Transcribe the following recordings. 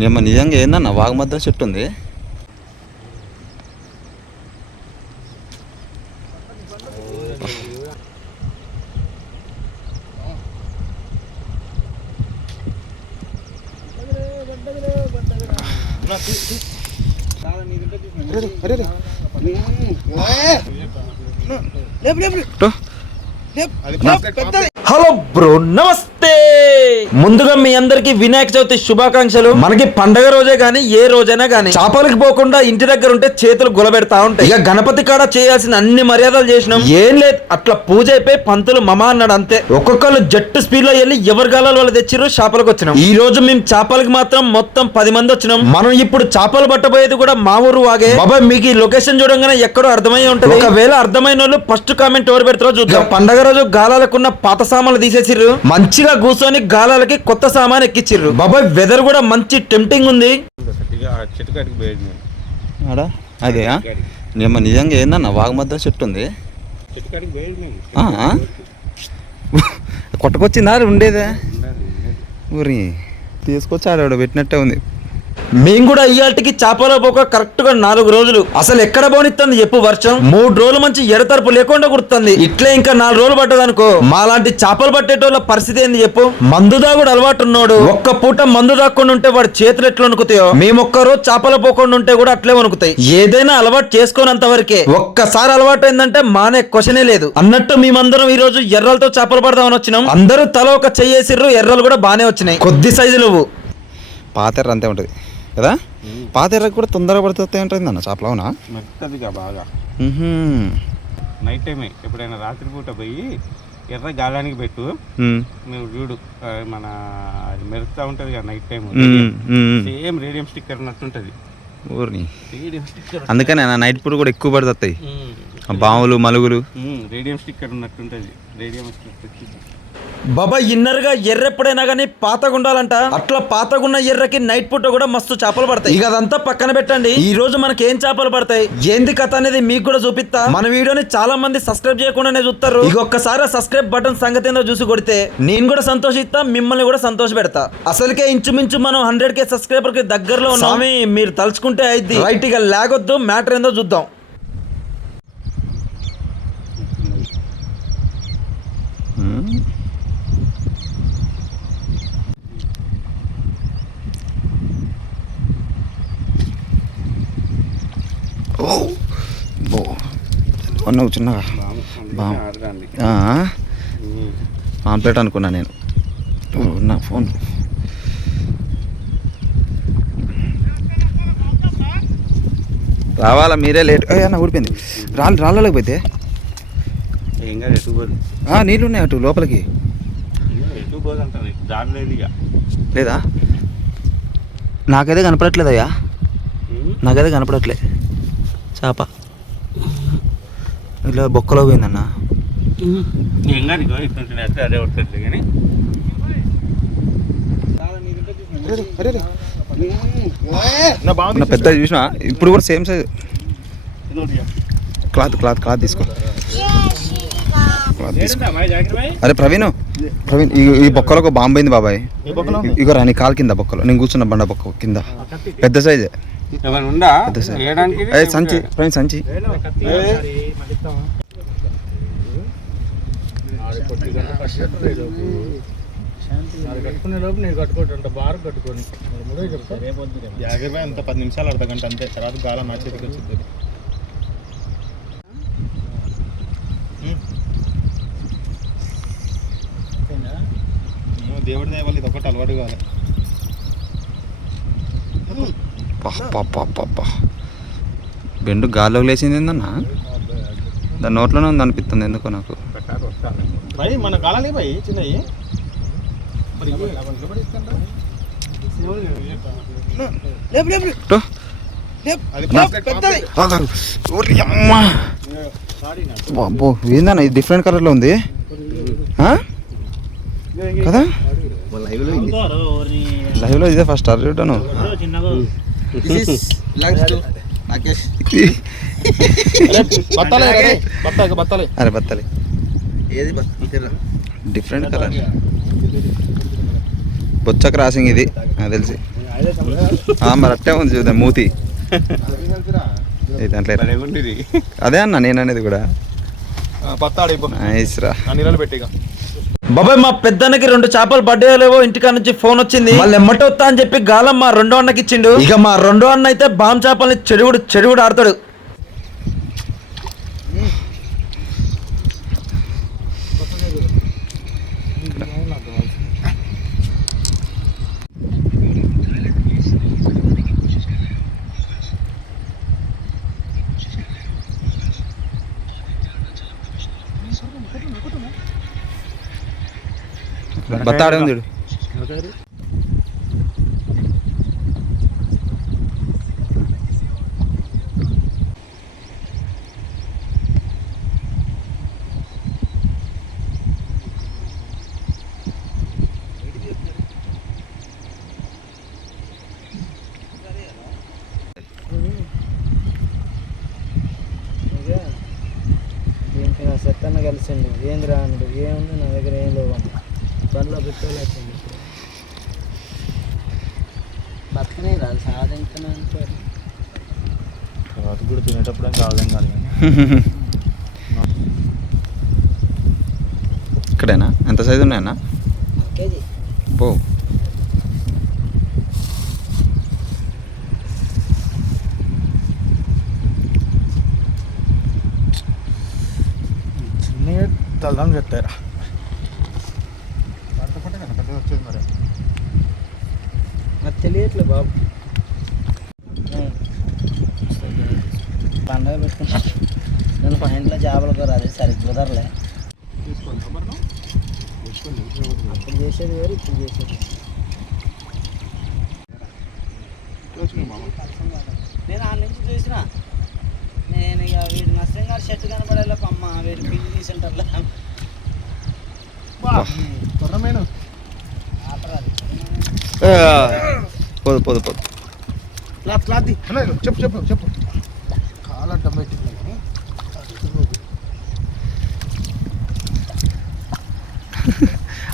నేను నిజంగా ఏందన్న వాగమద్ర చెట్టు ఉంది. హలో బ్రో, నమస్తే. ముందుగా మీ అందరికి వినాయక చవితి శుభాకాంక్షలు. మనకి పండగ రోజే గానీ ఏ రోజైనా గానీ చేపలకి పోకుండా ఇంటి దగ్గర ఉంటే చేతులు గులబెడతా ఉంటాయి. ఇక గణపతి కాడ చేయాల్సిన అన్ని మర్యాదలు చేసినాం. ఏం లేదు, అట్లా పూజ అయిపోయి పంతులు మమ అన్నాడు అంతే. ఒక్కొక్కరు జట్టు స్పీడ్ లో వెళ్ళి ఎవరి గాలాలు వాళ్ళు తెచ్చిర్రు చేపలకు వచ్చినాం. ఈ రోజు మేము చేపలకి మాత్రం మొత్తం 10 మంది వచ్చినాం. మనం ఇప్పుడు చేపలు పట్టబోయేది కూడా మా ఊరు వాగే. బాబాయ్, మీకు ఈ లొకేషన్ చూడంగానే ఎక్కడో అర్థమయ్యే ఉంటది. ఒకవేళ అర్థమైన వాళ్ళు ఫస్ట్ కామెంట్ ఎవరు పెడతారో చూద్దాం. పండగ రోజు గాలాలకున్న పాత సామాన్లు తీసేసిర్రు, మంచిగా కూర్చొని గాలాలకి కొత్త సామాన్ ఎక్కిచ్చిర్రు. బాబాయ్, వెదర్ కూడా మంచి టెంప్టింగ్ ఉంది. అదే నేను నిజంగా ఏందన్న వాగమద్ర చెట్టు ఉంది. కొట్టుకొచ్చిందా ఉండేదే ఊరి తీసుకొచ్చి ఆడ పెట్టినట్టే ఉంది. మేము కూడా ఇయాటికి చేపల పోక కరెక్ట్ గా 4 రోజులు. అసలు ఎక్కడ పోనిస్తుంది చెప్పు వర్షం. 3 రోజులు మంచి ఎడతరపు లేకుండా కుడుతుంది. ఇట్లే ఇంకా 4 రోజులు పట్టదనుకో మాలాంటి చేపలు పట్టేటోళ్ళ పరిస్థితి ఏంది చెప్పు. మందు దాగుడు అలవాటు ఉన్నాడు, ఒక్క పూట మందు దాక్కుండా ఉంటే వాడు చేతులు ఎట్లా వణుకుతాయో, మేము ఒక్క రోజు చేపలు పోకుండా ఉంటే కూడా అట్లే వణుకుతాయి. ఏదైనా అలవాటు చేసుకోనంత వరకే. ఒక్కసారి అలవాటు అయిందంటే మానే క్వశ్చనే లేదు అన్నట్టు. మేమందరం ఈ రోజు ఎర్రలతో చేపలు పడదామని వచ్చినాం. అందరూ తల ఒక చెయ్యేసిర్రు. ఎర్రలు కూడా బానే వచ్చినాయి, కొద్ది సైజులు. పాతెర్ర అంతే ఉంటుంది కదా. పాతెర్రకు కూడా తొందరగా పడుతుంది ఉంటుంది అన్న చేపలు. అవునా? మెత్తదిగా బాగా నైట్ టైమే ఎప్పుడైనా రాత్రిపూట పోయి ఎర్ర గాలానికి పెట్టు, మేము చూడు మన మెరుస్తా ఉంటుంది కదా night time. Same radium sticker ఉన్నట్టుంటది ఊరిని. అందుకనే నైట్ పూట కూడా ఎక్కువ పడుతాయి బావులు మలుగులు. రేడియం స్టిక్కర్ ఉన్నట్టుంటది. రేడియం స్టిక్కర్ బాబా, ఇన్నర్ గా ఎర్ర ఎప్పుడైనా గానీ పాతగా ఉండాలంట. అట్లా పాతగున్న ఎర్రకి నైట్ పూట కూడా మస్తు చేపలు పడతాయి. ఇక అదంతా పక్కన పెట్టండి. ఈ రోజు మనకి ఏం చేపలు పడతాయి, ఏంది కథ అనేది మీకు కూడా చూపిస్తా. మన వీడియోని చాలా మంది సబ్స్క్రైబ్ చేయకుండానే చూస్తారు. ఇక ఒక్కసారి సబ్స్క్రైబ్ బటన్ సంగతి ఏందో చూసి కొడితే నేను కూడా సంతోషిస్తా, మిమ్మల్ని కూడా సంతోష పెడతా. అసలుకే ఇంచుమించు మనం 100K సబ్స్క్రైబర్ కి దగ్గరలో ఉన్నాం. మీరు తలుచుకుంటే అయితే రైట్. ఇక లాగొద్దు, మ్యాటర్ ఏందో చూద్దాం. చిన్నగా ఆమ్ప్లేట్ అనుకున్నా నేను. నా ఫోన్ రావాలా, మీరే లేట్. అన్న ఊడిపోయింది. రాళ్ళలోకి పోతే నీళ్ళు ఉన్నాయి అటు లోపలికి. లేదా? నాకైతే కనపడట్లేదయ్యా, నాకైతే కనపడట్లే చేప. ఇలా బొక్కలో పోయిందన్న. పెద్ద చూసినా ఇప్పుడు కూడా సేమ్ సైజ్. క్లాత్ తీసుకో. అరే ప్రవీణ్, ఈ బొక్కలో ఒక బాంబు అయింది బాబాయ్. ఇగో రాని కాలు కింద బొక్కలో నేను కూర్చున్న బండ బొక్క కింద పెద్ద సైజే. సంచి ప్రవీణ్, సంచి. అంత 10 నిమిషాలు అర్ధగంట అంతే. తర్వాత గాలం మా చేతికి వచ్చింది. దేవుడి దయ వల్ల ఇది ఒకటి అలవాటు కావాలి. బెండు గాల్లోకి లేచింది ఏందన్నా, దాని నోట్లోనే ఉంది అనిపిస్తుంది ఎందుకో నాకు. మన గాలి పోయి చిన్నవి ఏందన్నా ఇది డిఫరెంట్ కలర్లో ఉంది కదా. లైవ్లో ఇదే ఫస్ట్ సార్ చూడాను. అరే బత్తాలి డిఫరెంట్ కలర్. బొచ్చ క్రాసింగ్ ఇది నాకు తెలిసి. మరి అట్టే ఉంది చూద్దాం మూతి దాంట్లో ఉండేది అదే అన్న నేను అనేది కూడా నైస్ రా. బాబాయ్ మా పెద్దన్నకి 2 చేపలు పడ్డాయలేవో ఇంటికా నుంచి ఫోన్ వచ్చింది. వాళ్ళు ఎమ్మటి వస్తా అని చెప్పి గాలం మా రెండో అన్నకి ఇచ్చిండు. ఇక మా రెండో అన్న అయితే బామ్ చేపల్ని చెడుగుడు ఆడతాడు. బత్తాడే ఉంది చూడు. సెత్తన్న కలిసిండు ఏంది రానుడు ఏముంది నా దగ్గర ఏం లేవు అన్న బండ్లో పెట్రోల్ వచ్చింది బతకనే రాదు సాధించనే అంటారు తర్వాత కూడా తినేటప్పుడు కావడం కానీ ఇక్కడేనా ఎంత సైజు ఉన్నాయన్నా కేజీ పో. తలదాం చెప్తారా నాకు తెలియట్లే బాబు పండగ పెట్టుకుంటా నేను పాయింట్లో చేపలకు రాదు సరిగ్గా కుదరలే అప్పుడు చేసేది వేరు ఇప్పుడు చేసేది నేను ఆ నుంచి చూసిన నేను ఇక వీడి నష్టం గారు షర్ట్ కనపడేలా అమ్మ వీడి పిల్లి తీసుంటారులే పోదు పోదు పోదు. చెప్పు కాలంటే పెట్టింది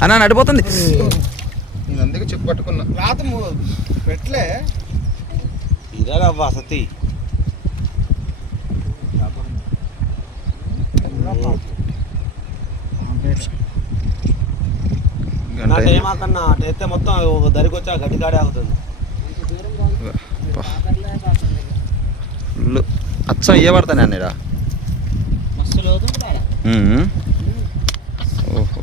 అన్న నడిపోతుంది. నేను అందుకే చెప్పు పట్టుకున్నా రాత పెట్టలే ఇదా వసతి ఏమాకన్నా అటైతే మొత్తం దరికి వచ్చా గడ్డికాడే అవుతుంది. అచ్చం ఏ పడతానే అన్నడా మస్తు లోతు ఓహో.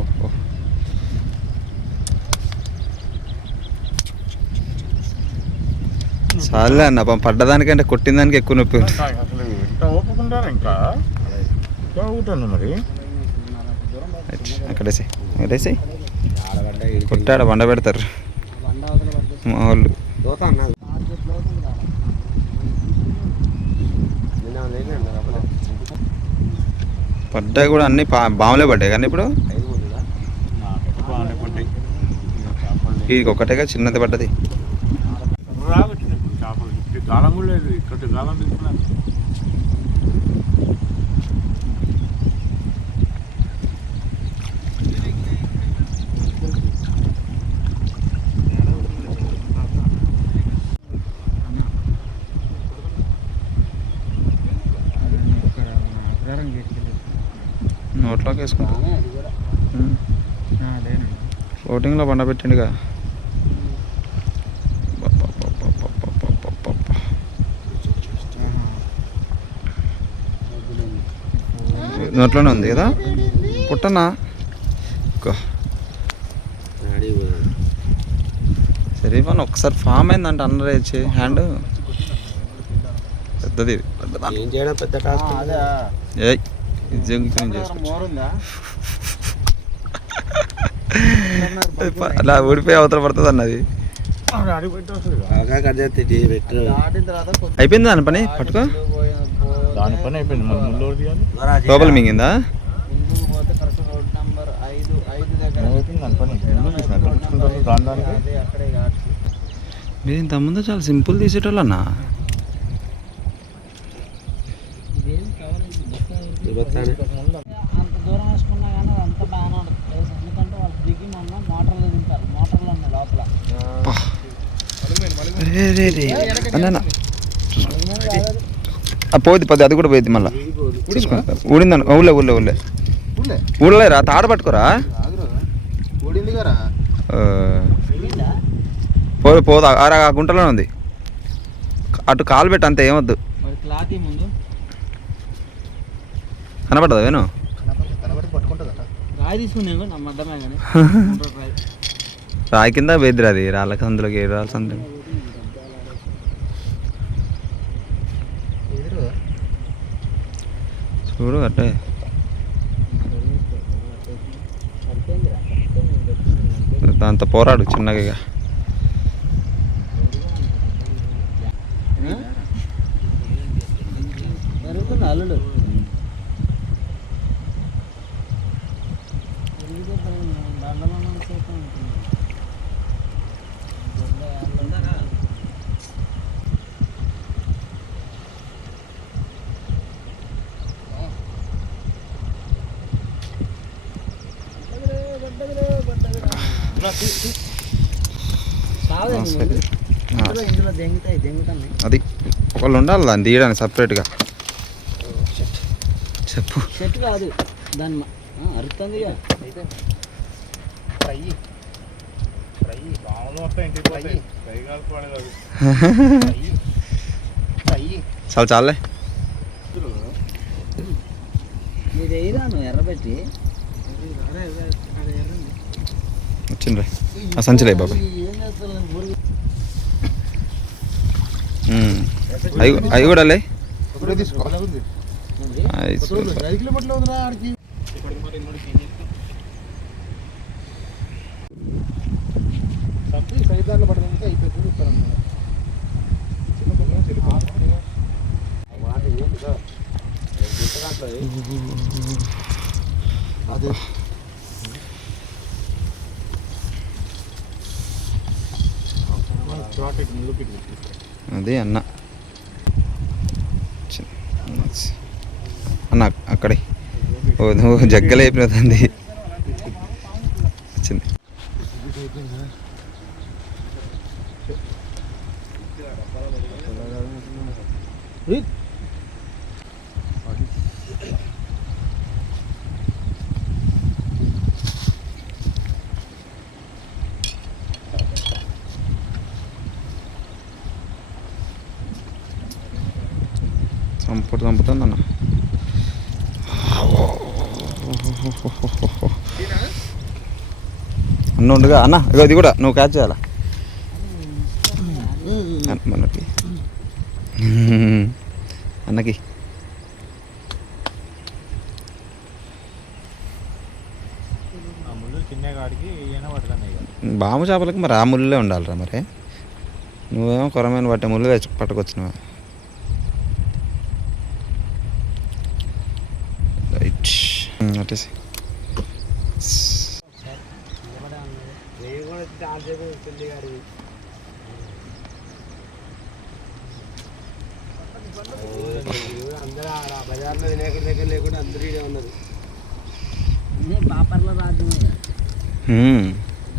చాలే అన్న పడ్డదానికంటే కొట్టిన దానికి ఎక్కువ నొప్పి ఉంది. అసలు ఎంత ఓపుకుంటారు ఇంకా అవుతుంది మరి అక్కడేసి కొట్టాడ బండ పెడతారు మా వాళ్ళు. పడ్డాయి కూడా అన్ని బాములే పడ్డాయి కానీ ఇప్పుడు ఇది ఒకటేగా చిన్నది పడ్డది. గాలం కూడా లేదు ఇక్కడ గాలం తీసుకున్నాను. నోట్లోకి వేసుకుంటా ఫ్లోటింగ్లో బండ పెట్టిండుగా. నోట్లోనే ఉంది కదా పుట్టనా సరే ఇవ్వను ఒకసారి ఫామ్ అయిందంట అన్నర్ వేసి హ్యాండ్ పెద్దది ఏం చేయడం పెద్ద టాస్క్. ఏ అలా ఊడిపోయి అవతల పడుతుంది అన్నది. అయిపోయింది దాని పని పట్టుకో దాని పని అయిపోయింది. లోపల మింగిందా మీరు ఇంతకుముందు చాలా సింపుల్ తీసేటోళ్ళు అన్న. అంత దూరం వేసుకున్నా కానీ అంతా బాగానే ఉంటుంది ఎందుకంటే వాళ్ళు దిగి మొన్న మోటార్లు దింటారు మోటార్లు ఉన్నాయి లోపల అరే రే రే అన్న పోద్ది పది, అది కూడా పోయింది మళ్ళీ. ఊడిందని ఊళ్ళే ఊళ్ళే ఊళ్ళే ఊళ్ళే రా, తాడు పట్టుకోరా. పోదు అరే ఆ గుంటలోనే ఉంది. అటు కాలు పెట్టు అంతే, ఏమొద్దు. క్లాత్ ముందు కనపడదా వేణు? రాయి తీసుకున్నాను నా మద్దమే కానీ రాయి కింద బెదిరి, అది రాళ్ళకి అందులోకి ఏ రాళ్ళ సందు చూడు అట్టే. దాంతో పోరాడు చిన్నగా ఇక. జరుగుతుంది అల్లుడు. ఇందులో దెంగుతాయి. అది ఒకళ్ళు ఉండాలి దాన్ని తీయడానికి సపరేట్గా. చెప్పు. చెట్టు కాదు దాన్ని అరుతుంది. చాలు చాలే. మీరు వేయరాను ఎర్రబెట్టి వచ్చిండ్రే ఆ సంచులే బాబాయ్. అవి కూడా లే. అది అన్న అన్న అక్కడే నువ్వు జగ్గలు అయిపోతుంది. వచ్చింది. చంపుతుంది అన్న. అన్న ఉండగా అన్న ఇగో ఇది కూడా నువ్వు క్యాచ్ చేయాలా మనకి అన్నకి. బాము చేపలకి మరి ఆ ముళ్ళే ఉండాలిరా. మరి నువ్వేమో కొరమైన పట్టే ముళ్ళు పట్టుకొచ్చినవా? రైట్ అట్టేసి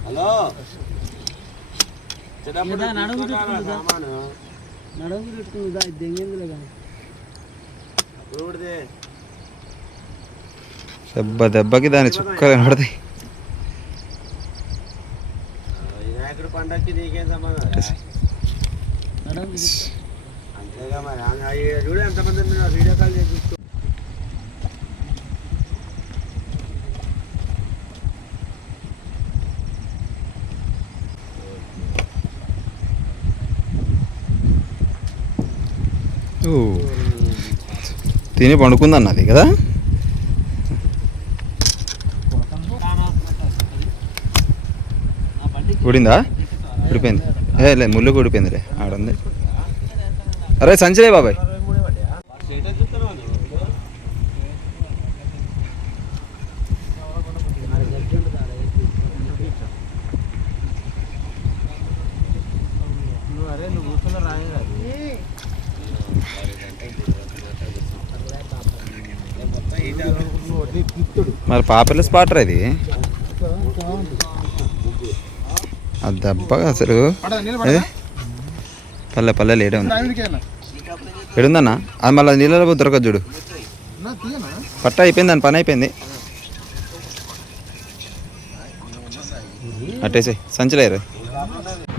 హలో నడుము పెట్టుకుందా దెంగిందిలే కానీ దెబ్బకి దాని చుక్కలు కనబడతాయి. వినాయకుడు పండక్కి నీకేం సంబంధం? అంతేగా మరి చూడు ఎంతమంది వీడియో కాల్ చేసి తిని పండుకుందన్నది కదా. ఊడిందా? ఊడిపోయింది. లేదు ముళ్ళు ఊడిపోయిందిలే. ఆడుంది. అరే సంచలే బాబాయ్. మరి పాపల స్పాటర్ ఇది. ఆ దెబ్బ అసలు పల్లె లేడే ఉంది ఎడుందన్నా అది మళ్ళీ నీళ్ళలో దొరకదు చూడు పట్ట అయిపోయింది దాని పని అయిపోయింది అట్టేసి సంచలేరు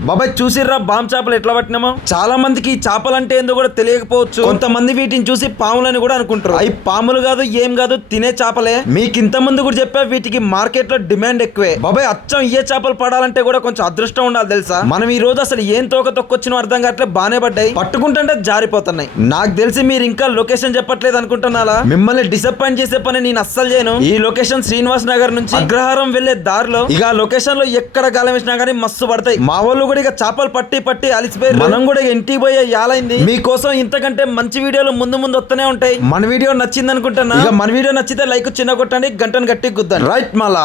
బాబాయ్ చూసిర్రా బామ్ చేపలు ఎట్లా పట్టినామో. చాలా మందికి ఈ చేపలు అంటే ఏందో కూడా తెలియకపోవచ్చు. కొంతమంది వీటిని చూసి పాములని కూడా అనుకుంటారు. అవి పాములు కాదు, ఏం కాదు, తినే చేపలే. మీకు ఇంత ముందు కూడా చెప్పా, వీటికి మార్కెట్ లో డిమాండ్ ఎక్కువే. బాబాయ్ అచ్చం ఏ చేపలు పడాలంటే కూడా కొంచెం అదృష్టం ఉండాలి తెలుసా. మనం ఈ రోజు అసలు ఏం తోక తొక్కొచ్చినో అర్థం కావట్లే, బానే పడ్డాయి. పట్టుకుంటుంటే జారిపోతున్నాయి. నాకు తెలిసి మీరు ఇంకా లొకేషన్ చెప్పట్లేదు అనుకుంటున్నారా. మిమ్మల్ని డిసప్పాయింట్ చేసే పని నేను అస్సలు చేయను. ఈ లొకేషన్ శ్రీనివాస్ నగర్ నుంచి అగ్రహారం వెళ్లే దారిలో. ఇక లొకేషన్ లో ఎక్కడ గాలం వేసినా గానీ మస్తు పడతాయి. మా వాళ్ళు కూడా ఇక చేపలు పట్టి అలిసిపోయారు. మనం కూడా ఇంటికి పోయే యాలైంది. మీకోసం ఇంతకంటే మంచి వీడియోలు ముందు వస్తూనే ఉంటాయి. మన వీడియో నచ్చింది అనుకుంటున్నా. ఇక మన వీడియో నచ్చితే లైక్ చిన్న కొట్టండి, గంటను గట్టి గుద్దండి. రైట్ మళ్ళా.